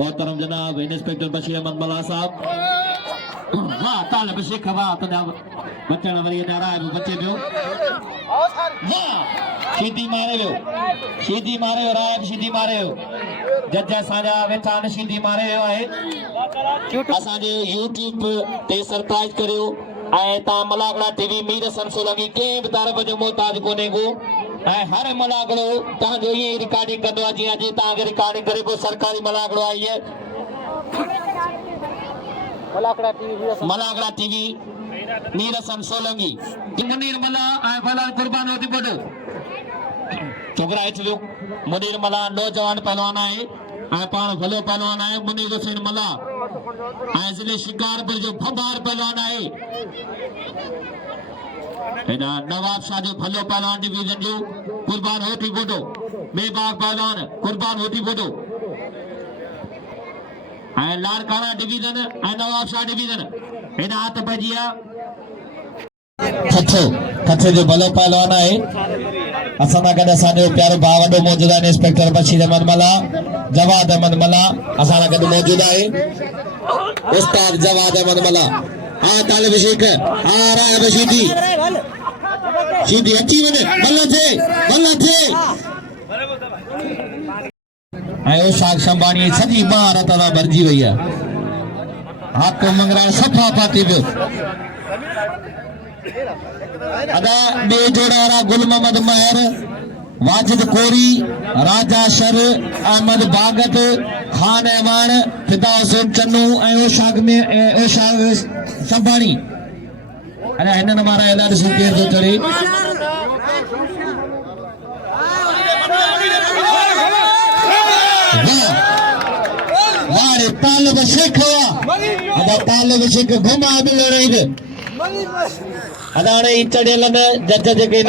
मोहतरम जनाब इंस्पेक्टर बशीर अहमद मला साहब वाह ताल बशीर वाह तदा बचण वरी नारा बचे पियो वाह सीधी मारे राय सीधी मारे जज असांजा वेठा आहिनि सीधी मारे आहे असांजे यूट्यूब ते सरप्राइज करियो ऐं तव्हां मलागड़ा टीवी मीर संसोलंगी कंहिं बि तरफ़ जो मोहताज कोन्हे को ऐं हर मलागड़ो तव्हांजो ईअं ई रिकॉर्डिंग कंदो आहे जीअं अॼु तव्हांखे रिकॉर्डिंग करे पोइ सरकारी मलागड़ो आई आहे मलागड़ा टीवी मीर संसोलंगी मुनीर मला ऐं फलान कुर्बान होती बडो छोकरा हेठि वियो मुनीर मला नौजवान पहलवान आहे ऐं पाण भलो पहलवान आहे मुनीर हुसैन मला ऐं ज़िले शिकारपुर जो भंभार पहलवान आहे हेॾा नवाब शाह जो भलो पहलवान डिवीजन जो कुर्बान होती बोडो बेबाग पहलवान कुर्बान होती बोडो ऐं लाड़काना डिवीजन ऐं नवाब शाह डिवीजन हेॾा हथ पइजी विया थथे जो भलो पहलवान आहे असां सां गॾु असांजो प्यारो भाउ वॾो मौजूद आहे इंस्पेक्टर बशीर अहमद मला जवाद अहमद मला असां सां गॾु मौजूद आहे उस्ताद जवाद अहमद मला हा तालिब शेख हा राय बशीदी सीधी अची वञे बल्ला थे ऐं उशाक शंबाणी सॼी ॿार तदा भरिजी वई आहे हक मंगराइण सफ़ा फाती पियो अदा बे जोड़ा वारा गुल मोहम्मद महर वाजिद कोरी राजा शर अहमद बागत खान अहमान फिदा हुसैन चन्नू ऐं ओशाक में ओशाक संभाणी अरे हिननि मारा ऐलान केर थो चढ़े वाह तालिब शेख अदा तालिब शेख घुमा बि लड़ाई अदाणे चढ़ियल जज जेके